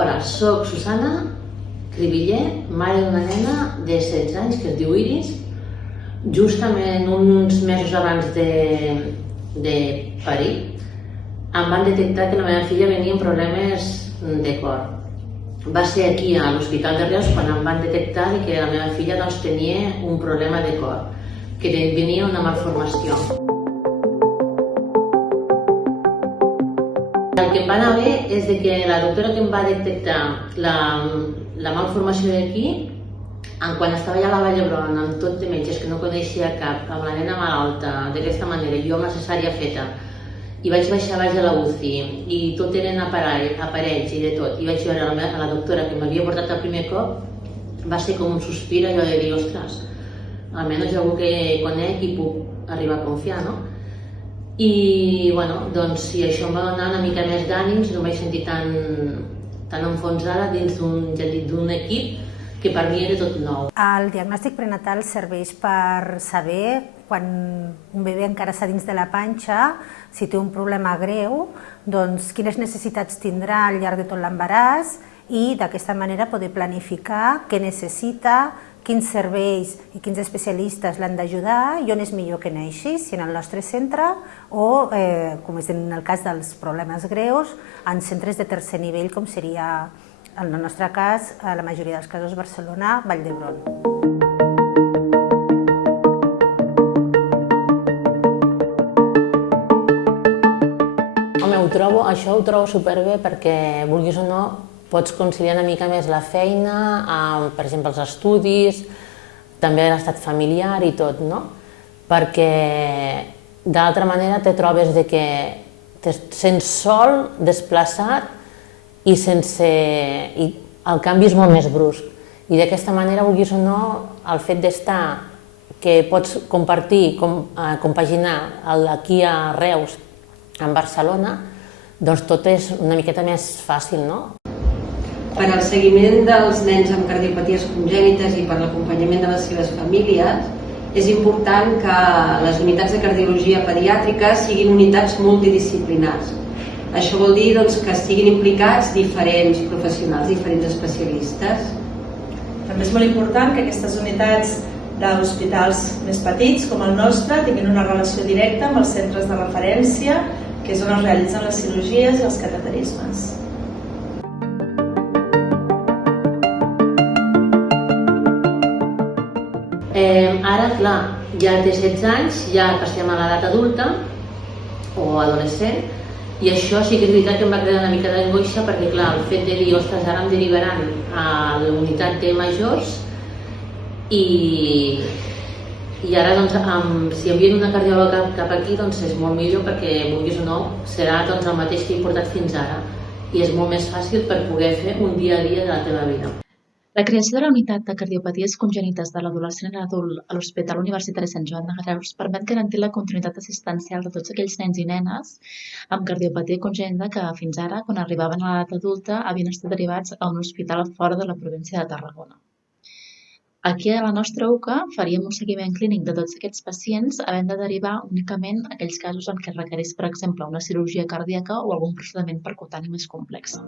Hola, soc Susana Cribiller, mare d'una nena de 16 anys que es diu Iris. Justament uns mesos abans de parir, em van detectar que la meva filla venia amb problemes de cor. Va ser aquí a l'Hospital de Reus quan em van detectar que la meva filla tenia un problema de cor, que venia una malformació. El que em va anar bé és que la doctora que em va detectar la malformació d'aquí, quan estava allà a la Vall d'Hebron, amb tot de metges que no coneixia cap, amb la nena malalta, d'aquesta manera, jo amb la cesària feta, i vaig baixar baix de la UCI, i tot eren aparells i de tot, i vaig veure a la doctora que m'havia portat el primer cop, va ser com un sospir allò de dir, ostres, almenys algú que conec i puc arribar a confiar, no? I, bueno, doncs si això em va donar una mica més d'ànims, no em vaig sentir tan enfonsada dins d'un equip que per mi era tot nou. El diagnòstic prenatal serveix per saber, quan un bebè encara està dins de la panxa, si té un problema greu, doncs quines necessitats tindrà al llarg de tot l'embaràs i d'aquesta manera poder planificar què necessita, quins serveis i quins especialistes l'han d'ajudar i on és millor que neixi, si en el nostre centre o, com és en el cas dels problemes greus, en centres de tercer nivell, com seria, en el nostre cas, a la majoria dels casos, Barcelona, Vall d'Hebron. Home, això ho trobo superbé perquè, vulguis o no, pots conciliar una mica més la feina, per exemple, els estudis, també l'estat familiar i tot, no? Perquè d'altra manera te trobes que te sents sol, desplaçat i el canvi és molt més brusc. I d'aquesta manera, vulguis o no, el fet d'estar, que pots compartir, compaginar aquí a Reus, a Barcelona, doncs tot és una miqueta més fàcil, no? Per al seguiment dels nens amb cardiopaties congènites i per l'acompanyament de les seves famílies, és important que les unitats de cardiologia pediàtrica siguin unitats multidisciplinars. Això vol dir que estiguin implicats diferents professionals, diferents especialistes. També és molt important que aquestes unitats d'hospitals més petits, com el nostre, tinguin una relació directa amb els centres de referència, que és on es realitzen les cirurgies i els cateterismes. Ara, clar, ja té 16 anys, ja passem a l'edat adulta o adolescent, i això sí que és veritat que em va crear una mica d'angoixa perquè, clar, el fet de dir, ostres, ara em derivaran a la unitat de majors i ara, si envien una cardiòloga cap aquí, doncs és molt millor perquè, vulguis o no, serà el mateix que he portat fins ara i és molt més fàcil per poder fer un dia a dia de la teva vida. La creació de la unitat de cardiopaties congènites de l'adolescent i l'adult a l'Hospital Universitari Sant Joan de Reus permet garantir la continuïtat assistencial de tots aquells nens i nenes amb cardiopatia congènita que fins ara, quan arribaven a l'edat adulta, havien estat derivats a un hospital fora de la província de Tarragona. Aquí a la nostra UCA faríem un seguiment clínic de tots aquests pacients, havent de derivar únicament aquells casos en què es requereix, per exemple, una cirurgia cardíaca o algun procediment percutani més complex.